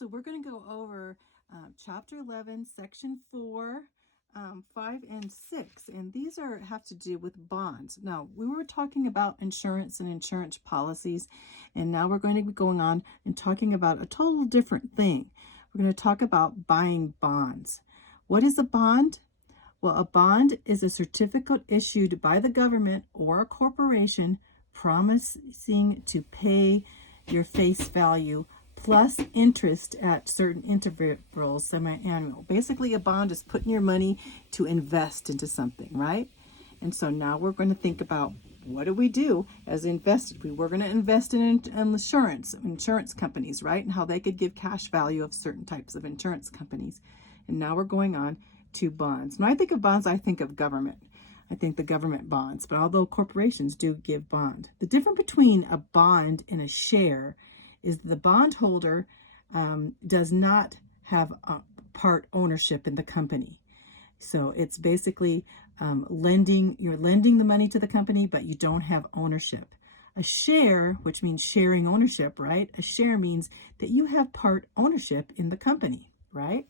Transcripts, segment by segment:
So we're going to go over Chapter 11, Section 4, 5, and 6. And these have to do with bonds. Now, we were talking about insurance and insurance policies, and now we're going to be going on and talking about a total different thing. We're going to talk about buying bonds. What is a bond? Well, a bond is a certificate issued by the government or a corporation promising to pay your face value plus interest at certain intervals semi-annual. Basically, a bond is putting your money to invest into something, right? And so now we're going to think about, what do we do as invested? We were going to invest in insurance companies, right? And how they could give cash value of certain types of insurance companies. And now we're going on to bonds. When I think of bonds, I think of government. I think the government bonds, but although corporations do give bond. The difference between a bond and a share is the bondholder does not have part ownership in the company. So it's basically you're lending the money to the company, but you don't have ownership. A share, which means sharing ownership, right? A share means that you have part ownership in the company, right?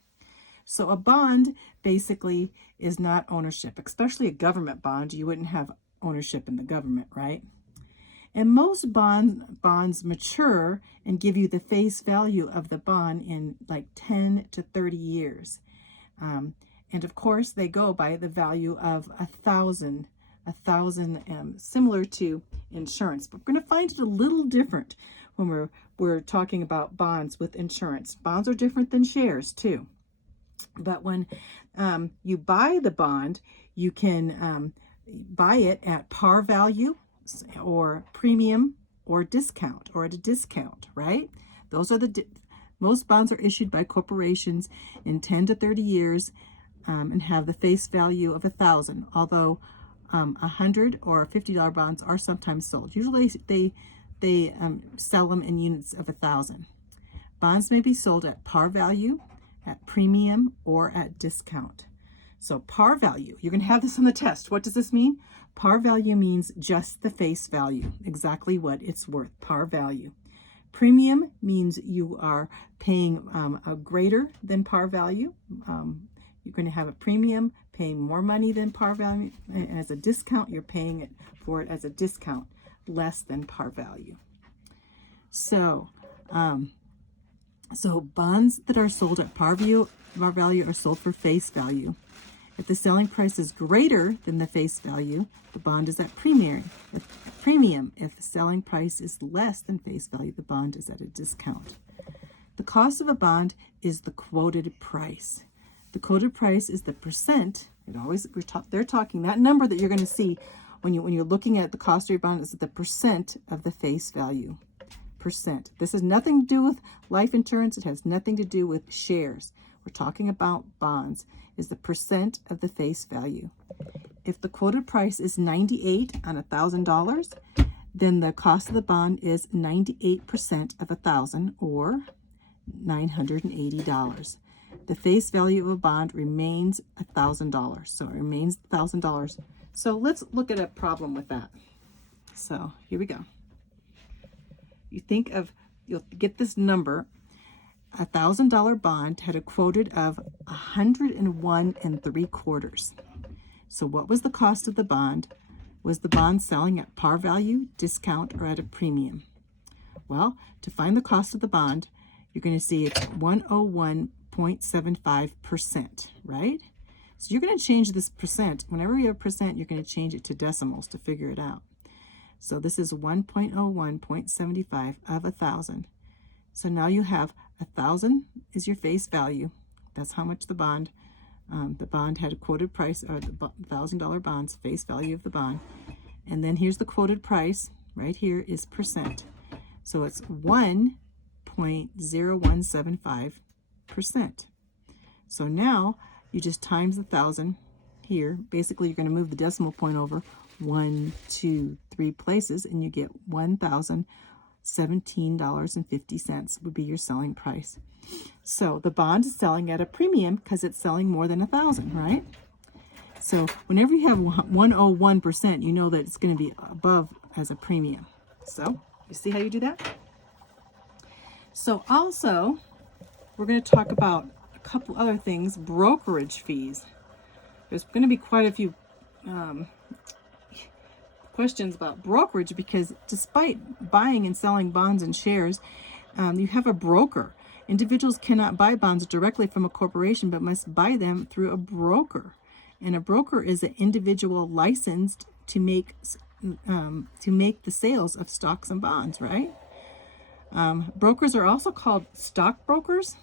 So a bond basically is not ownership, especially a government bond. You wouldn't have ownership in the government, right? And most bonds mature and give you the face value of the bond in like 10 to 30 years. And of course, they go by the value of 1,000, similar to insurance. But we're going to find it a little different when we're talking about bonds with insurance. Bonds are different than shares too. But when you buy the bond, you can buy it at par value or premium or discount or at a discount, right? Those are most bonds are issued by corporations in 10 to 30 years and have the face value of 1,000, although $100 or $50 bonds are sometimes sold. Usually they sell them in units of 1,000. Bonds may be sold at par value, at premium, or at discount. So par value, you're going to have this on the test. What does this mean? Par value means just the face value, exactly what it's worth, par value. Premium means you are paying a greater than par value. You're going to have a premium, paying more money than par value. And as a discount, you're paying it for it as a discount, less than par value. So bonds that are sold at par value are sold for face value. If the selling price is greater than the face value, the bond is at premium. If the selling price is less than face value, the bond is at a discount. The cost of a bond is the quoted price. The quoted price is the percent. They're talking that number that you're going to see when you're looking at the cost of your bond is the percent of the face value. Percent. This has nothing to do with life insurance. It has nothing to do with shares. We're talking about bonds. Is the percent of the face value. If the quoted price is 98 on $1,000, then the cost of the bond is 98% of 1,000 or $980. The face value of a bond remains $1,000. So it remains $1,000. So let's look at a problem with that. So here we go. You'll get this number. A $1,000 bond had a quoted of 101 3/4. So what was the cost of the bond? Was the bond selling at par value, discount, or at a premium? Well, to find the cost of the bond, you're going to see it's 101.75%, right? So you're going to change this percent. Whenever you have percent, you're going to change it to decimals to figure it out. So this is 1.01.75 of 1,000. So now you have 1,000 is your face value. That's how much the bond had a quoted price, or the $1,000 bond's face value of the bond. And then here's the quoted price. Right here is percent. So it's 1.0175%. So now you just times 1,000 here. Basically, you're going to move the decimal point over 1, 2, 3 places, and you get $1,017.50 would be your selling price. So the bond is selling at a premium because it's selling more than 1,000, right? So whenever you have 101%, you know that it's going to be above as a premium. So you see how you do that? So also, we're going to talk about a couple other things. Brokerage fees. There's going to be quite a few questions about brokerage, because despite buying and selling bonds and shares, you have a broker. Individuals cannot buy bonds directly from a corporation, but must buy them through a broker. And a broker is an individual licensed to make the sales of stocks and bonds, right? Brokers are also called stockbrokers.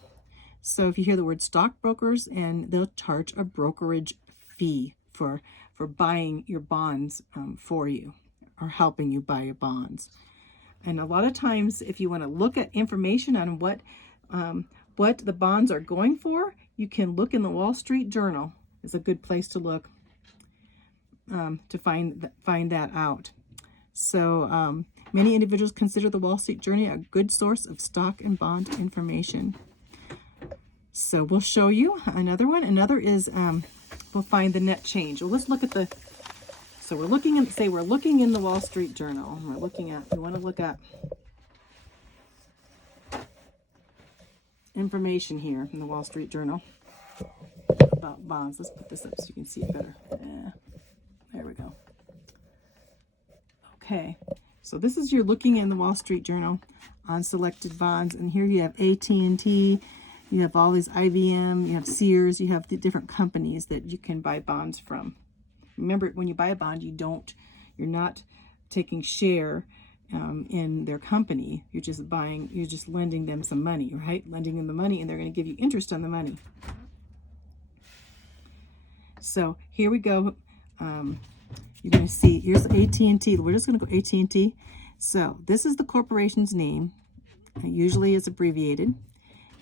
So if you hear the word stockbrokers, and they'll charge a brokerage fee for buying your bonds for you, or helping you buy your bonds. And a lot of times, if you want to look at information on what the bonds are going for, you can look in the Wall Street Journal. Is a good place to look to find that out. So many individuals consider the Wall Street Journal a good source of stock and bond information. So we'll show you another one. Another is we'll find the net change. Well, let's look at the. So we're looking in the Wall Street Journal. We want to look at information here in the Wall Street Journal about bonds. Let's put this up so you can see it better. There we go. Okay, so this is, you're looking in the Wall Street Journal on selected bonds, and here you have AT&T, you have all these IBM, you have Sears, you have the different companies that you can buy bonds from. Remember, when you buy a bond, you're not taking share in their company. You're just lending them some money, right? Lending them the money, and they're going to give you interest on the money. So here we go. You're going to see, here's AT&T. We're just going to go AT&T. So this is the corporation's name. Usually it's abbreviated.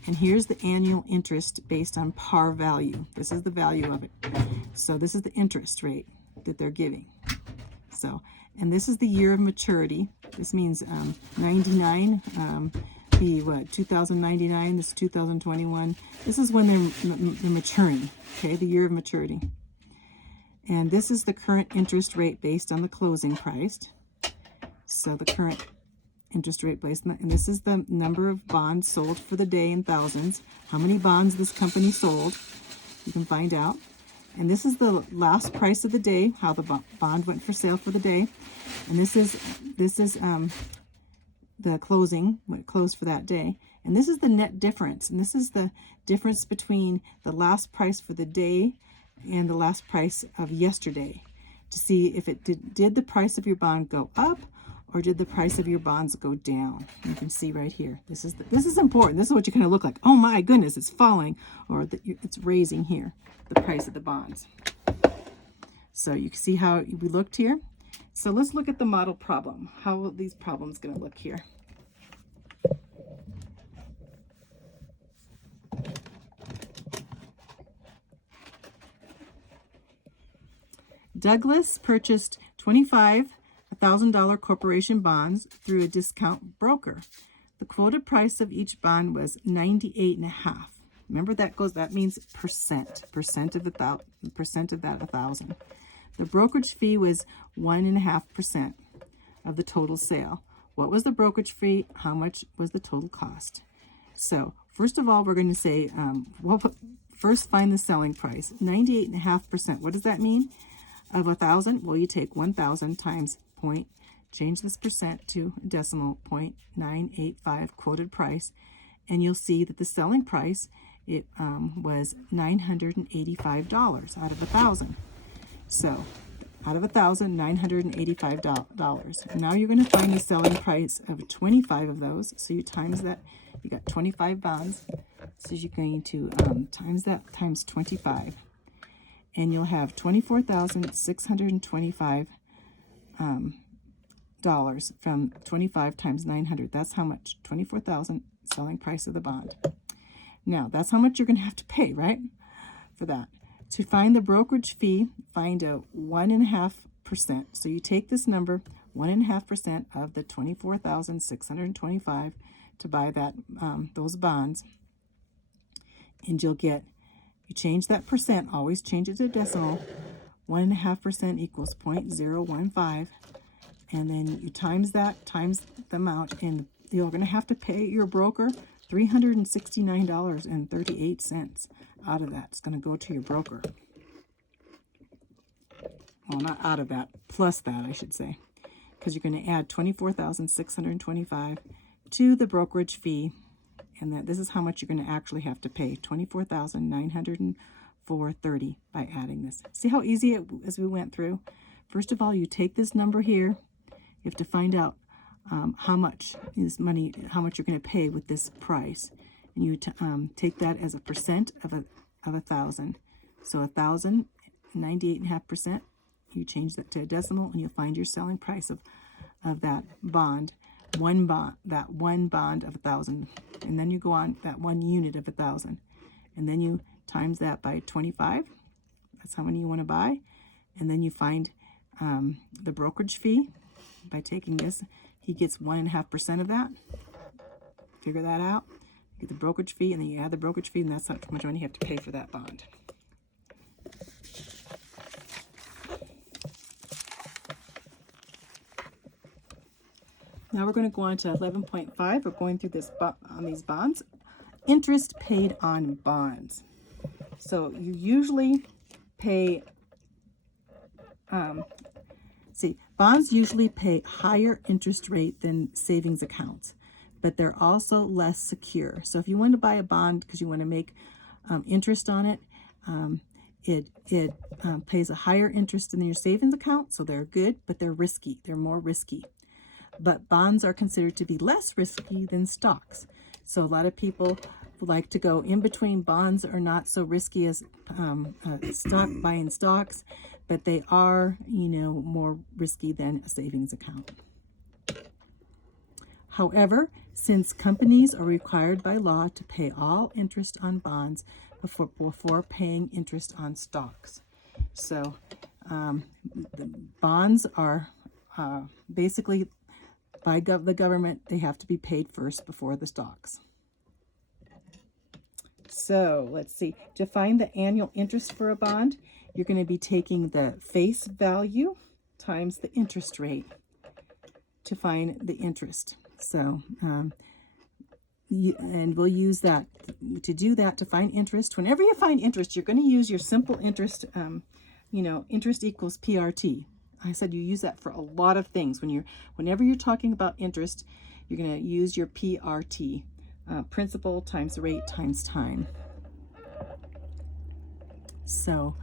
And here's the annual interest based on par value. This is the value of it. So this is the interest rate that they're giving. So, and this is the year of maturity. This means 99, 2099, this is 2021. This is when they're maturing, okay, the year of maturity. And this is the current interest rate based on the closing price. So the current interest rate based on that, and this is the number of bonds sold for the day in thousands. How many bonds this company sold, you can find out. And this is the last price of the day, how the bond went for sale for the day. And this is the closing, what it closed for that day. And this is the net difference. And this is the difference between the last price for the day and the last price of yesterday, to see if it did the price of your bond go up, or did the price of your bonds go down. You can see right here. This is important. This is what you kind of look like. Oh my goodness, it's falling, or it's raising here, the price of the bonds. So you can see how we looked here. So let's look at the model problem. How are these problems going to look here? Douglas purchased $25,000 corporation bonds through a discount broker. The quoted price of each bond was 98.5. Remember, that means percent of that 1,000. The brokerage fee was 1.5% of the total sale. What was the brokerage fee? How much was the total cost? So first of all, we're going to say, first find the selling price. 98.5%. What does that mean? Of 1,000, well, you take 1,000 times point, change this percent to decimal, 0.985 quoted price, and you'll see that the selling price, it was $985 out of 1,000. So out of 1,000, $985. Now you're going to find the selling price of 25 of those. So you times that. You got 25 bonds. So you're going to times that times 25. And you'll have $24,625 from 25 times 900. That's how much? 24,000 selling price of the bond. Now, that's how much you're going to have to pay, right, for that. To find the brokerage fee, find out 1.5%. So you take this number, 1.5% of the 24,625 to buy that those bonds, and you'll get. You change that percent, always change it to decimal. 1.5% equals 0.015. And then you times that, times the amount, and you're going to have to pay your broker $369.38 out of that. It's going to go to your broker. Well, not out of that, plus that, I should say, because you're going to add $24,625 to the brokerage fee, and that this is how much you're going to actually have to pay, $24,904.30 by adding this. See how easy it as we went through? First of all, you take this number here. You have to find out how much is money, how much you're going to pay with this price, and you take that as a percent of 1,000. So 1,000, 98.5%. You change that to a decimal, and you'll find your selling price of that bond, that one bond of 1,000, and then you go on that one unit of 1,000, and then you times that by 25. That's how many you want to buy, and then you find the brokerage fee by taking this. He gets 1.5% of that. Figure that out. You get the brokerage fee, and then you add the brokerage fee, and that's how much money you have to pay for that bond. Now we're going to go on to 11.5. We're going through this on these bonds. Interest paid on bonds. So you usually pay, bonds usually pay higher interest rate than savings accounts, but they're also less secure. So if you want to buy a bond because you want to make interest on it, it pays a higher interest than your savings account. So they're good, but they're risky. They're more risky. But bonds are considered to be less risky than stocks. So a lot of people like to go in between. Bonds are not so risky as buying stocks, but they are, more risky than a savings account. However, since companies are required by law to pay all interest on bonds before paying interest on stocks, so the bonds are basically, by the government, they have to be paid first before the stocks. So let's see. To find the annual interest for a bond, you're going to be taking the face value times the interest rate to find the interest. So, and we'll use that to do that to find interest. Whenever you find interest, you're going to use your simple interest. Interest equals PRT. I said you use that for a lot of things. Whenever you're talking about interest, you're going to use your PRT, principal times rate times time. So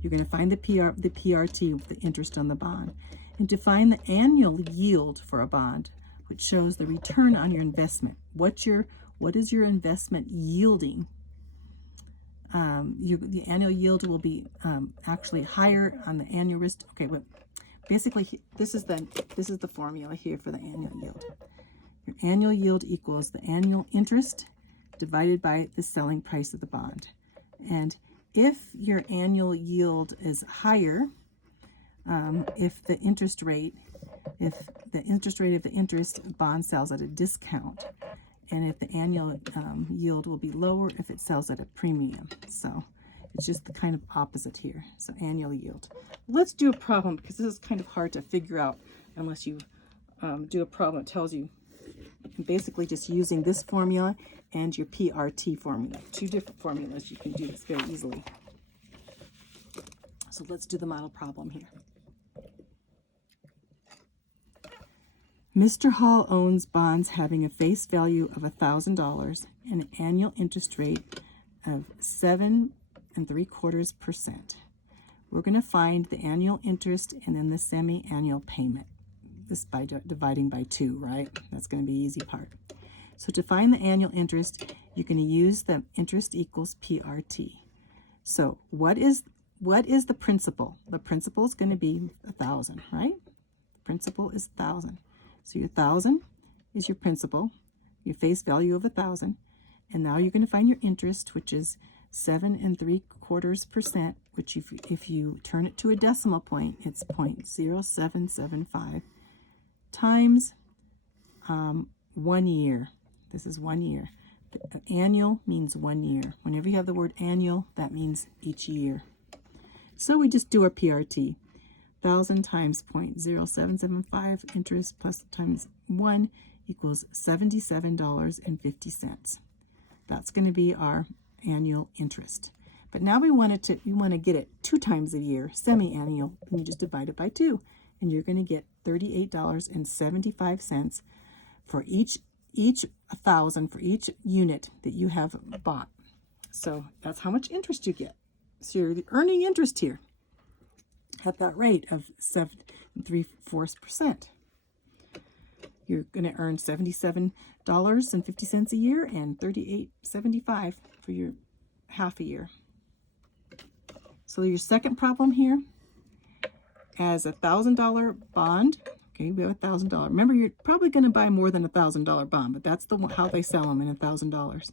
you're going to find the PRT, the interest on the bond, and to find the annual yield for a bond, which shows the return on your investment. What is your investment yielding? The annual yield will be actually higher on the annual risk. Okay, but basically, this is the formula here for the annual yield. Your annual yield equals the annual interest divided by the selling price of the bond. And if your annual yield is higher, if the interest rate of the interest bond sells at a discount, and if the annual yield will be lower if it sells at a premium. So it's just the kind of opposite here. So annual yield. Let's do a problem, because this is kind of hard to figure out unless you do a problem that tells you. Basically just using this formula and your PRT formula. Two different formulas. You can do this very easily. So let's do the model problem here. Mr. Hall owns bonds having a face value of $1,000 and an annual interest rate of 7.75%. We're going to find the annual interest and then the semi-annual payment. This by dividing by 2, right? That's going to be the easy part. So to find the annual interest, you're going to use the interest equals PRT. So what is the principal? The principal is going to be 1,000, right? The principal is 1,000. So your 1,000 is your principal, your face value of 1,000, and now you're going to find your interest, which is 7.75%, which if you turn it to a decimal point, it's 0.0775 times 1 year. This is 1 year. Annual means 1 year. Whenever you have the word annual, that means each year. So we just do our PRT. 1,000 times 0.0775 interest plus times 1 equals $77.50. That's going to be our annual interest. But now we want to get it 2 times a year, semi-annual, and you just divide it by 2, and you're going to get $38.75 for each 1,000 for each unit that you have bought. So that's how much interest you get. So you're earning interest here at that rate of 7.75%. You're going to earn $77.50 a year and $38.75 for your half a year. So your second problem here, as a $1,000 bond. Okay, we have $1,000. Remember, you're probably going to buy more than $1,000 bond, but that's how they sell them in $1,000.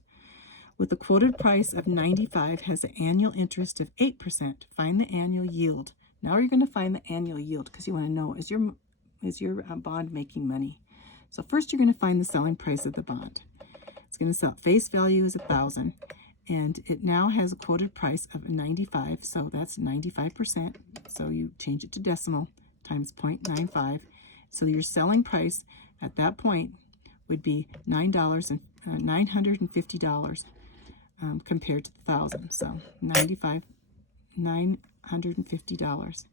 With a quoted price of 95, has an annual interest of 8%. Find the annual yield. Now you're going to find the annual yield because you want to know, is your bond making money? So first you're going to find the selling price of the bond. It's going to sell, face value is 1,000, and it now has a quoted price of 95, so that's 95%. So you change it to decimal, times 0.95. So your selling price at that point would be $950 compared to the 1,000. So $950.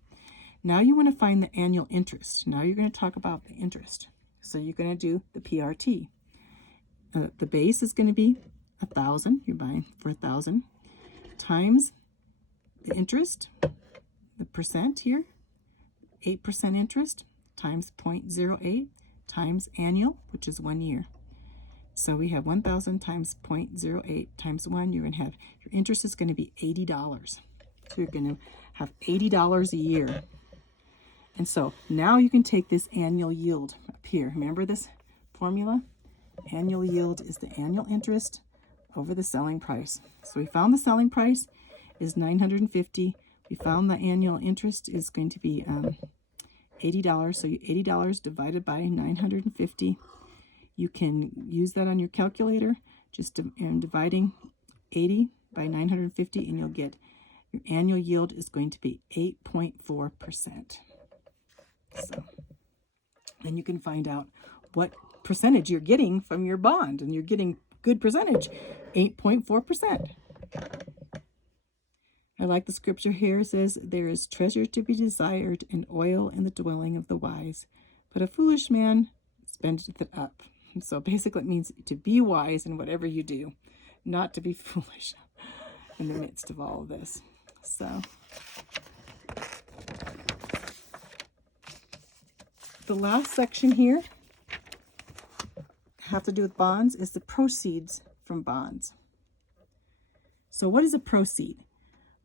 Now you want to find the annual interest. Now you're going to talk about the interest. So you're going to do the PRT. The base is going to be 1,000. You're buying for 1,000 times the interest, the percent here, 8% interest times 0.08 times annual, which is 1 year. So we have 1,000 times 0.08 times 1. You're going to have, your interest is going to be $80. So you're going to have $80 a year. And so now you can take this annual yield up here. Remember this formula? Annual yield is the annual interest over the selling price. So we found the selling price is $950. We found the annual interest is going to be $80. So $80 divided by 950. You can use that on your calculator, just dividing 80 by 950, and you'll get your annual yield is going to be 8.4%. So then you can find out what percentage you're getting from your bond, and you're getting good percentage, 8.4%. I like the scripture here. It says, there is treasure to be desired and oil in the dwelling of the wise, but a foolish man spendeth it up. And so basically it means to be wise in whatever you do, not to be foolish in the midst of all of this. So the last section here have to do with bonds is the proceeds from bonds. So what is a proceed?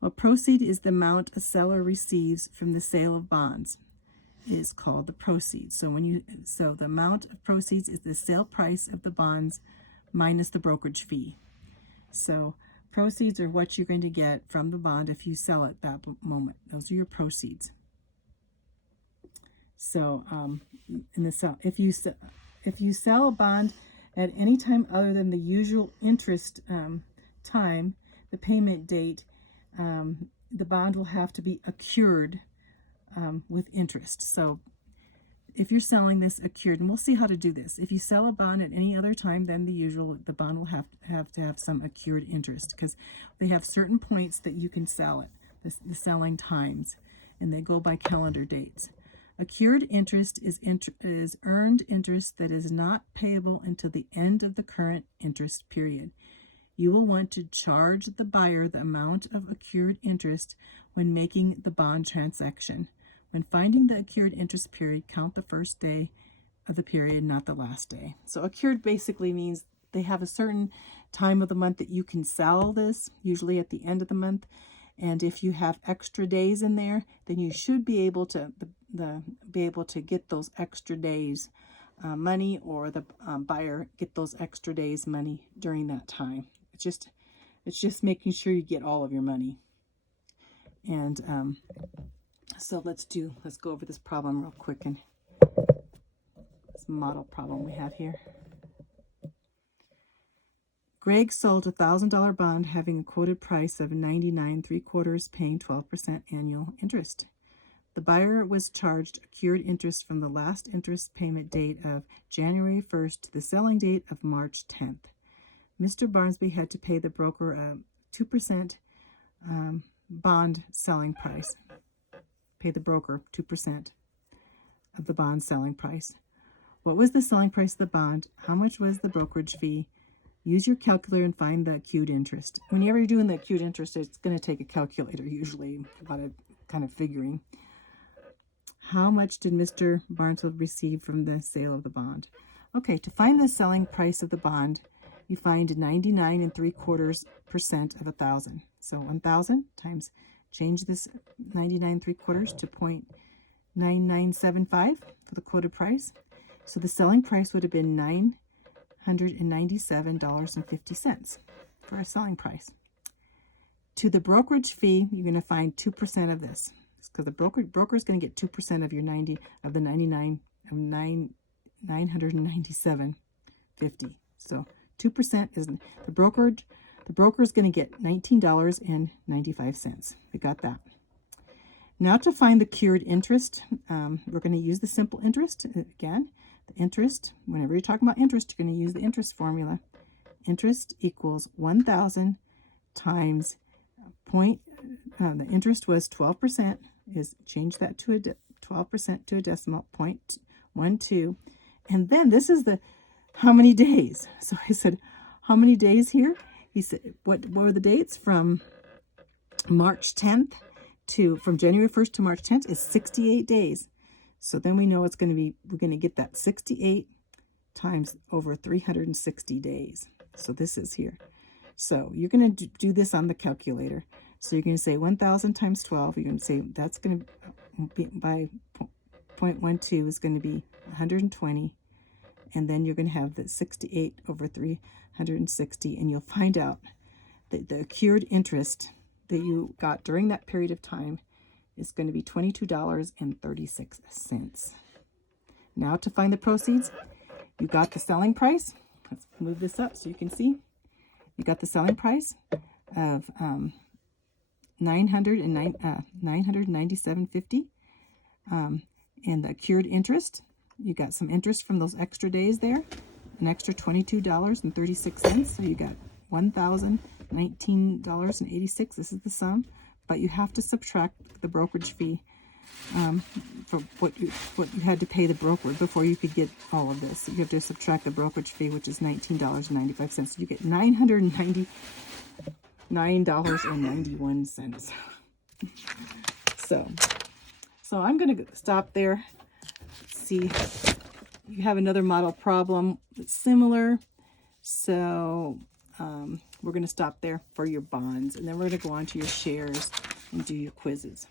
Well, proceed is the amount a seller receives from the sale of bonds. It is called the proceeds. So the amount of proceeds is the sale price of the bonds minus the brokerage fee. So proceeds are what you're going to get from the bond if you sell it that moment. Those are your proceeds. So if you sell a bond at any time other than the usual interest time, the payment date, the bond will have to be accrued with interest. So if you're selling this accrued, and we'll see how to do this. If you sell a bond at any other time than the usual, the bond will have to have some accrued interest, because they have certain points that you can sell it, the selling times, and they go by calendar dates. Accrued interest is earned interest that is not payable until the end of the current interest period. You will want to charge the buyer the amount of accrued interest when making the bond transaction. When finding the accrued interest period, count the first day of the period, not the last day. So accrued basically means they have a certain time of the month that you can sell this, usually at the end of the month. And if you have extra days in there, then you should be able to get those extra days money, or the buyer get those extra days money during that time. It's just making sure you get all of your money. And so let's go over this problem real quick, and this model problem we have here. Greg sold a $1,000 bond having a quoted price of $99 3/4, paying 12% annual interest. The buyer was charged accrued interest from the last interest payment date of January 1st to the selling date of March 10th. Mr. Barnsby had to pay the broker a 2% bond selling price. Pay the broker 2% of the bond selling price. What was the selling price of the bond? How much was the brokerage fee? Use your calculator and find the accrued interest. Whenever you're doing the accrued interest, it's going to take a calculator, usually, a lot of kind of figuring. How much did Mr. Barnsby receive from the sale of the bond? Okay, to find the selling price of the bond, you find 99 3/4% of 1,000. So 1,000 times, change this 99 3/4 to 0.9975 for the quoted price. So the selling price would have been $997.50 for a selling price. To the brokerage fee, you're going to find 2% of this, because the broker is going to get 2% of your 997.50. So 2% is the broker is going to get $19.95. We got that. Now to find the accrued interest, we're going to use the simple interest again. The interest, whenever you're talking about interest, you're going to use the interest formula. Interest equals 1,000 times the interest was 12%, is change that to 12% to a decimal, 0.12. And then this is the how many days. So I said, how many days here? He said, what were the dates? From March 10th from January 1st to March 10th is 68 days. So then we know it's going to be, we're going to get that 68 times over 360 days. So this is here. So you're going to do this on the calculator. So you're going to say 1,000 times 12. You're going to say that's going to be by 0.12 is going to be 120. And then you're going to have the 68 over 360. And you'll find out that the accrued interest that you got during that period of time is going to be $22.36. Now to find the proceeds, you got the selling price. Let's move this up so you can see. You got the selling price of $997.50, and the accrued interest. You got some interest from those extra days there, an extra $22.36. So you got $1,019.86. This is the sum, but you have to subtract the brokerage fee for what you had to pay the broker before you could get all of this. So you have to subtract the brokerage fee, which is $19.95. So you get $999.91. So I'm going to stop there. Let's see, you have another model problem that's similar. So we're going to stop there for your bonds, and then we're going to go on to your shares and do your quizzes.